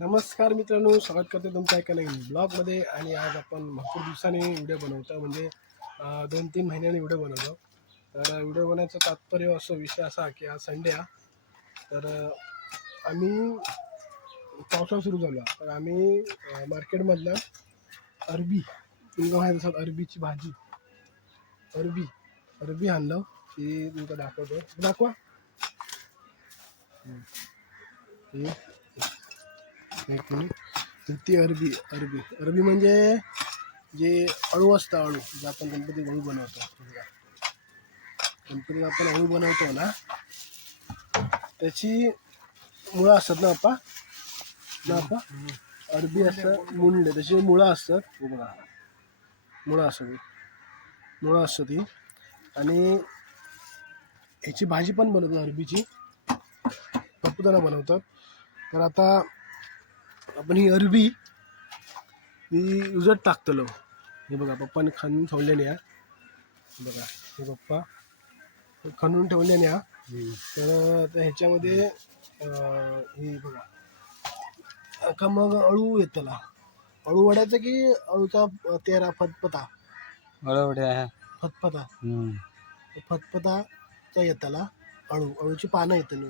नमस्कार मित्रांनो, स्वागत करते तुमच्या एका नवीन ब्लॉगमध्ये. आणि आज आपण भरपूर दिवसांनी व्हिडिओ बनवतो, म्हणजे 2-3 महिन्यांनी व्हिडिओ बनवतो. तर व्हिडिओ बनवायचं तात्पर्य असं विषय असा की आज संडे हा. तर आम्ही पावसाळा सुरू झाला तर आम्ही मार्केटमधलं अरबी, तुमका माहीत असेल अरबीची भाजी, अरबी आणलं की तुमका दाखवतो. दाखवा हे. एक मिनिट. ती अरबी अरबी अरबी म्हणजे जे अळू असतं, अळू जे आपण गणपती अळू बनवतो. गणपती आपण अळू बनवतो ना, त्याची मुळं असतात ना आपा ना आपा अरबी असतं मुंडे, त्याची मुळं असतात. हे बघा, मुळं असतं ती. आणि ह्याची भाजी पण बनवतात, अरबीची भरपूर जण बनवतात. तर आता आपण ही अरबी ही उजट टाकतलो. हे बघा, पप्पाने खणून ठेवल्याने या. बघा, हे पप्पा खणून ठेवल्याने या. तर ह्याच्यामध्ये हे बघा का मग अळू येतला. अळू वड्याचं की अळूचा तेरा फतफता फतफता फतफताचा येतला. अळूची पानं येतली.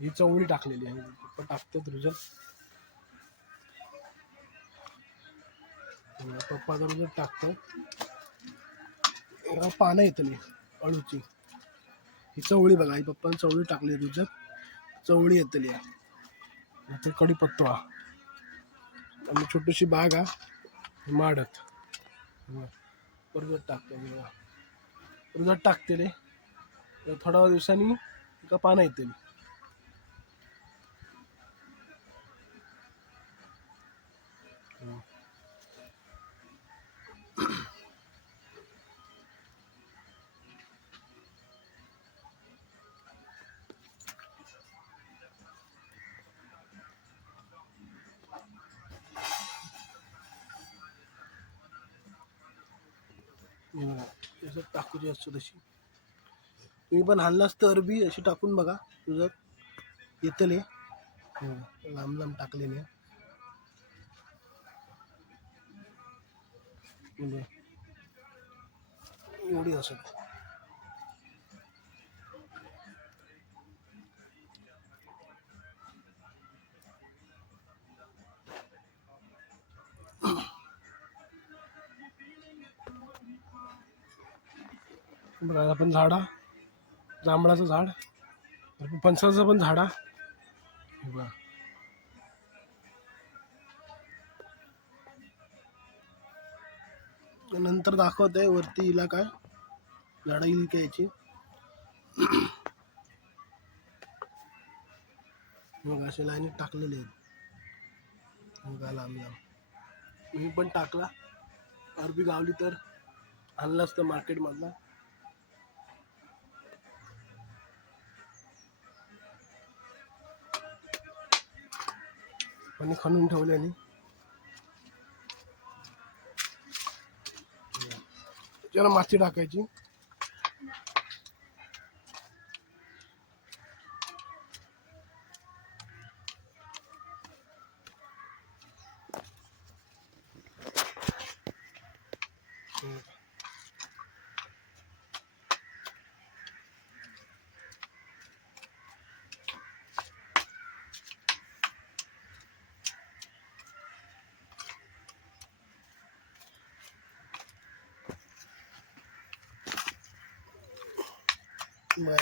ही चवळी टाकलेली आहे. पप्पा टाकतात रुजत. पप्पा आता रुजत टाकतो. पानं येतली अळूची. ही चवळी बघा, ही पप्पाने चवळी टाकली रुजत. चवळी येतली आहे. कढीपत्ता आणि छोटीशी बाग हा माडत रुजत टाकतो. रुजत टाकतेले तर थोड्या दिवसांनी का पानं येतील. असं टाकूची असतो तशी. तुम्ही पण हाणलं असतं अरबी अशी टाकून बघा, तुझं येतले. लांब लांब टाकलेले एवढी असत. बघा, आपण झाडा जांभळाचं झाड, फणसाचं पण झाडा. बघा, नंतर दाखवतंय वरती हिला काय झाडं येईल काय याची. मग असे लाईनीत टाकलेले आहेत. बघा, लांब लांब मी पण टाकला. अरबी गावली तर आणलं असतं मार्केटमधला. पण खणून ठेवल्याने त्याला माती टाकायची.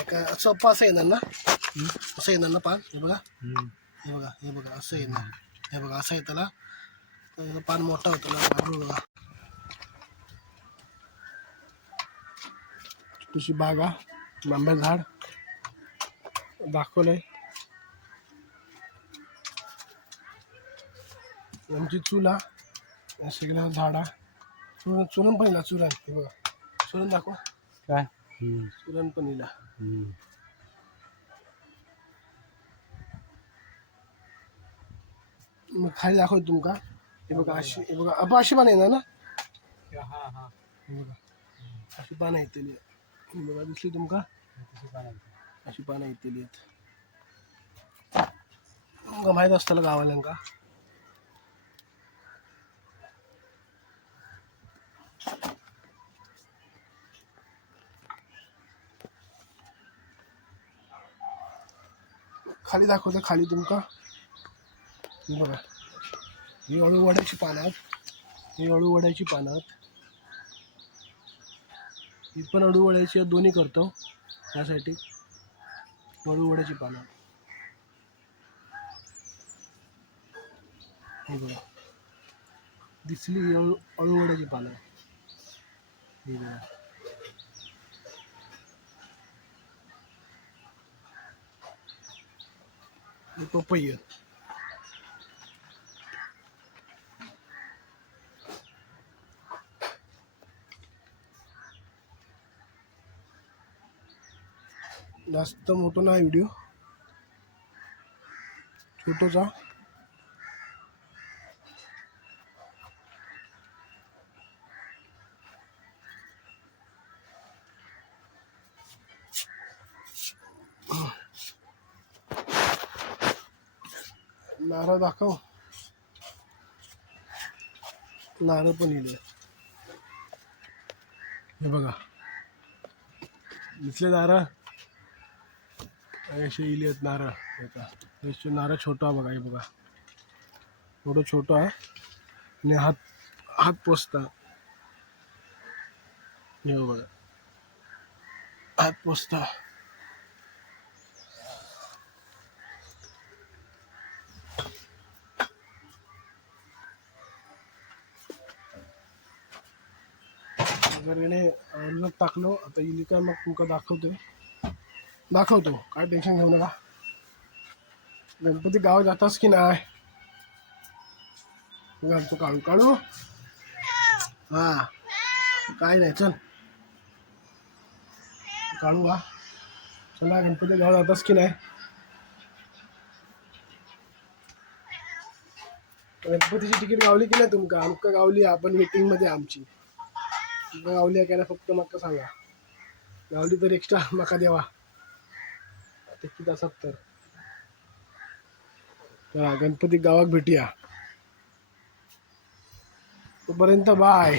काय सोपं असं येणार ना, असं येणार ना पान. हे बघा, हे बघा, हे बघा असं येणार. हे बघा असं येतं ना, पान मोठा होतं ना. बघा, तुझी बाग हा, आंब्या झाड दाखवलंय. आमची चुला सगळं झाडा. चुरण पण येईल. चुरण हे बघा, चुरण दाखवा काय. चुरण पण येईल. मग खाली दाखवतो तुमका. हे बघा अशी, हे बघा अब अशी पानं येणार ना. हे बघा अशी पानं येतली. बघा दिसली तुमका, अशी पानं येतली आहेत. तुमकां माहीत आसतलें गांवाल्यांका. खाली दाखवते, खाली तुमका हे बघा, ही अळूवड्याची पानं आहेत. ही अळूवड्याची पानं आहेत. ही पण अळूवड्याची दोन्ही करतो त्यासाठी. अळूवड्याची पानं हे बघा, दिसली ही अळूवड्याची पानं. हे बघा, ही पपई. जास्त मोठं नाही व्हिडिओ, छोटोचा. नारळ दाखव, नारळ पण इले. हे बघा, दिसले नारळ असे इले आहेत नारळ. हे नारळ छोटा बघा, हे बघा थोडं छोटं आहे आणि हात हात पोचता. हे बघा, हात पोचता. जर याने अर्जात टाकलो आता इली काय मग तुमका दाखवतो, काय टेन्शन घेऊ नका. गणपती गाव जातास की नाही? घालतो काढू काढू. हा, काय नाही, चल काढू का. चला, गणपती गाव जातास की नाही? गणपतीची तिकीट गावली की नाही तुमका? आमका गावली, आपण मीटिंग मध्ये आमची. तुमका गावली काय ना, फक्त माका सांगा. गावली तर एक्स्ट्रा माका देवा तिकीट असत तर. गणपती गावात भेटूया. तोपर्यंत बाय.